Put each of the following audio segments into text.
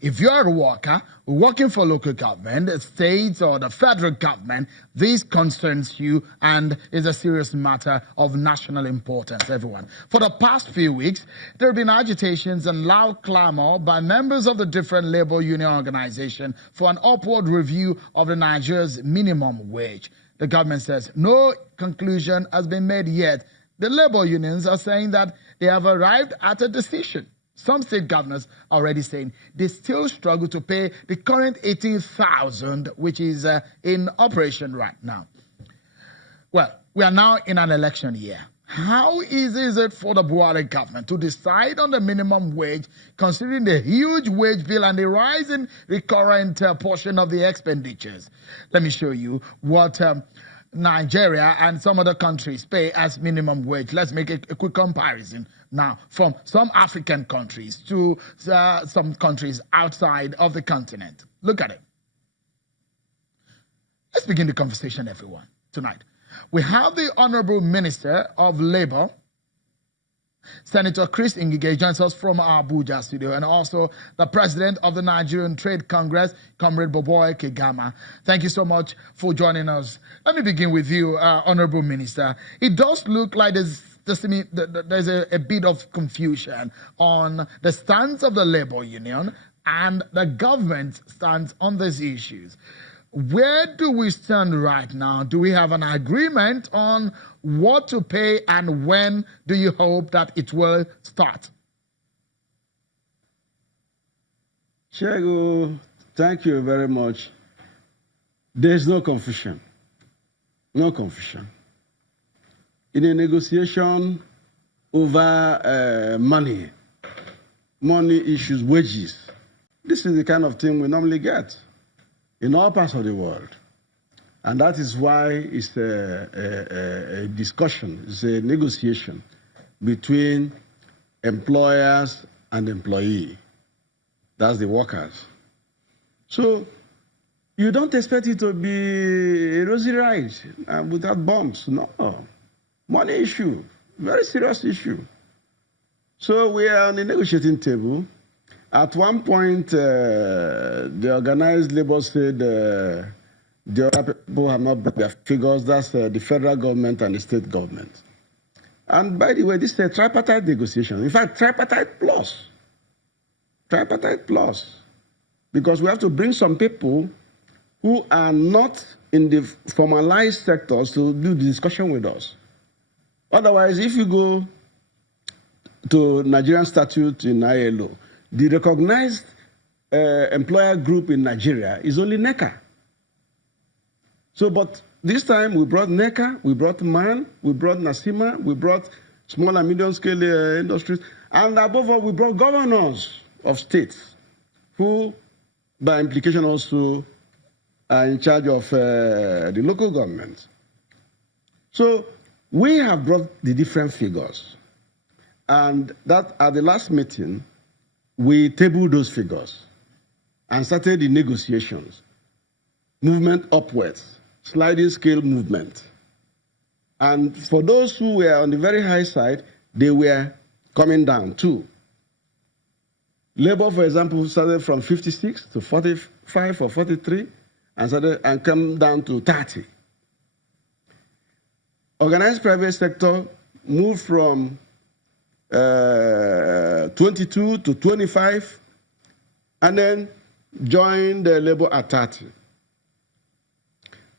If you're a worker working for local government, the states or the federal government, this concerns you and is a serious matter of national importance, everyone. For the past few weeks, there have been agitations and loud clamor by members of the different labor union organizations for an upward review of the Nigeria's minimum wage. The government says no conclusion has been made yet. The labor unions are saying that they have arrived at a decision. Some state governors are already saying they still struggle to pay the current 18,000, which is in operation right now. Well, we are now in an election year. How easy is it for the Buhari government to decide on the minimum wage, considering the huge wage bill and the rising recurrent portion of the expenditures? Let me show you what Nigeria and some other countries pay as minimum wage. Let's make a quick comparison now from some African countries to some countries outside of the continent. Look at it. Let's begin the conversation, everyone, tonight. We have the Honorable Minister of Labor, Senator Chris Ngige, joins us from our Abuja studio, and also the President of the Nigerian Trade Congress, Comrade Boboy Kegama. Thank you so much for joining us. Let me begin with you, Honorable Minister. It does look like there's a bit of confusion on the stance of the labor union and the government's stance on these issues. Where do we stand right now? Do we have an agreement on what to pay, and when do you hope that it will start? Shego, thank you very much. There's no confusion. No confusion. In a negotiation over money issues, wages, this is the kind of thing we normally get in all parts of the world. And that is why it's a discussion, it's a negotiation between employers and employee. That's the workers. So you don't expect it to be a rosy ride without bumps. No. Money issue, very serious issue. So we are on the negotiating table. At one point, the organized labor said the other people have not brought their figures. That's the federal government and the state government. And by the way, this is a tripartite negotiation. In fact, tripartite plus. Tripartite plus. Because we have to bring some people who are not in the formalized sectors to do the discussion with us. Otherwise, if you go to Nigerian statute in ILO, the recognized employer group in Nigeria is only NECA. So, but this time we brought NECA, we brought MAN, we brought NASIMA, we brought small and medium scale industries, and above all, we brought governors of states who, by implication, also are in charge of the local government. So we have brought the different figures, and that at the last meeting, we tabled those figures and started the negotiations. Movement upwards, sliding scale movement. And for those who were on the very high side, they were coming down too. Labor, for example, started from 56 to 45 or 43 and come down to 30. Organized private sector moved from 22 to 25, and then joined the labor at 30.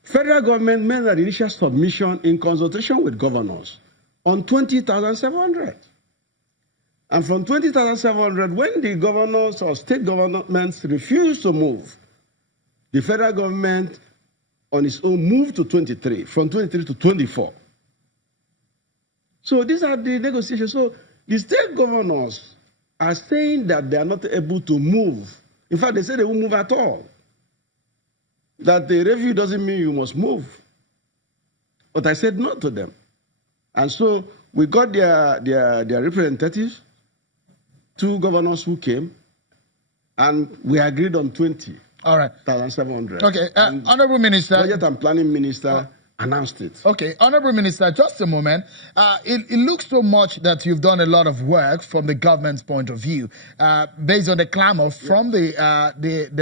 Federal government made an initial submission in consultation with governors on 20,700. And from 20,700, when the governors or state governments refused to move, the federal government on its own moved to 23, from 23 to 24. So these are the negotiations. So the state governors are saying that they are not able to move. In fact, they say they won't move at all. That the review doesn't mean you must move. But I said no to them. And so we got their representatives, 2 governors who came, and we agreed on 20. All right. 1,700. Okay, Honorable Minister. Budget and Planning Minister announced it. Okay, Honorable Minister, just a moment. It looks so much that you've done a lot of work from the government's point of view, based on the clamor from the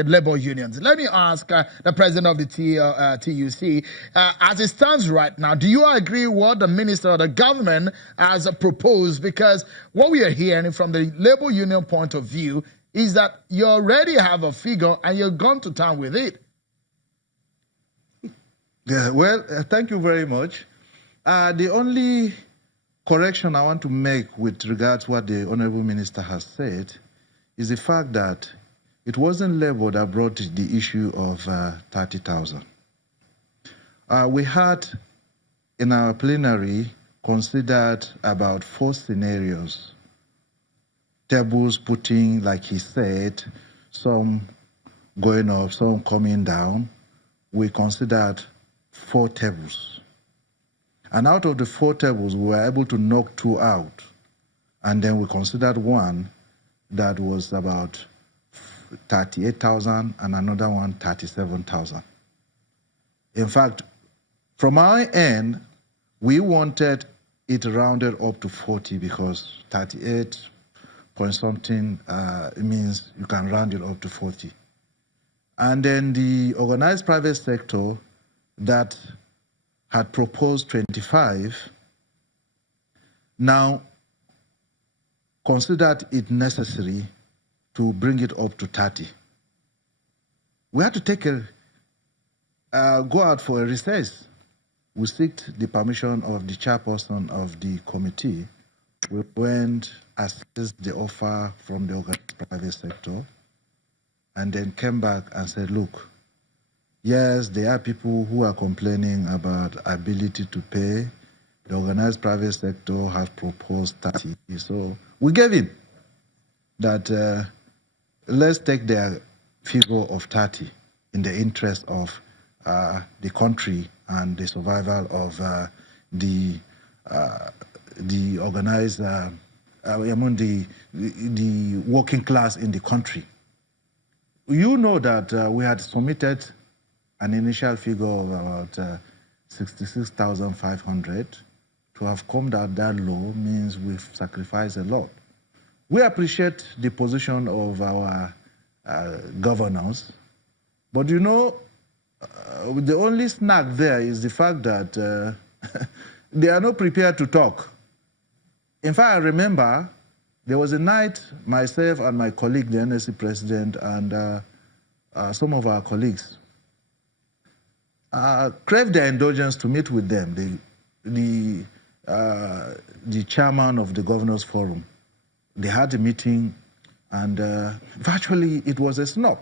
labor unions. Let me ask the president of the TUC, as it stands right now, do you agree what the minister or the government has proposed? Because what we are hearing from the labor union point of view is that you already have a figure and you're gone to town with it. Yeah, well, thank you very much. The only correction I want to make with regards to what the Honorable Minister has said is the fact that it wasn't Labour that brought the issue of 30,000. We had in our plenary considered about 4 scenarios. Tables putting, like he said, some going up, some coming down. We considered 4 tables. And out of the 4 tables, we were able to knock 2 out. And then we considered one that was about 38,000 and another one 37,000. In fact, from our end, we wanted it rounded up to 40 because 38 point something means you can round it up to 40. And then the organized private sector that had proposed 25 now considered it necessary to bring it up to 30. We had to take go out for a recess. We sought the permission of the chairperson of the committee. We went, assessed the offer from the organized private sector, and then came back and said, look, yes, there are people who are complaining about ability to pay. The organized private sector has proposed 30. So we gave in that let's take their figure of 30 in the interest of the country and the survival of the organized, among the working class in the country. You know that we had submitted an initial figure of about 66,500. To have come down that low means we've sacrificed a lot. We appreciate the position of our governors, but you know, the only snag there is the fact that they are not prepared to talk. In fact, I remember there was a night myself and my colleague, the NSC president, and some of our colleagues craved their indulgence to meet with them, the chairman of the Governors Forum. They had a meeting, and virtually it was a snub.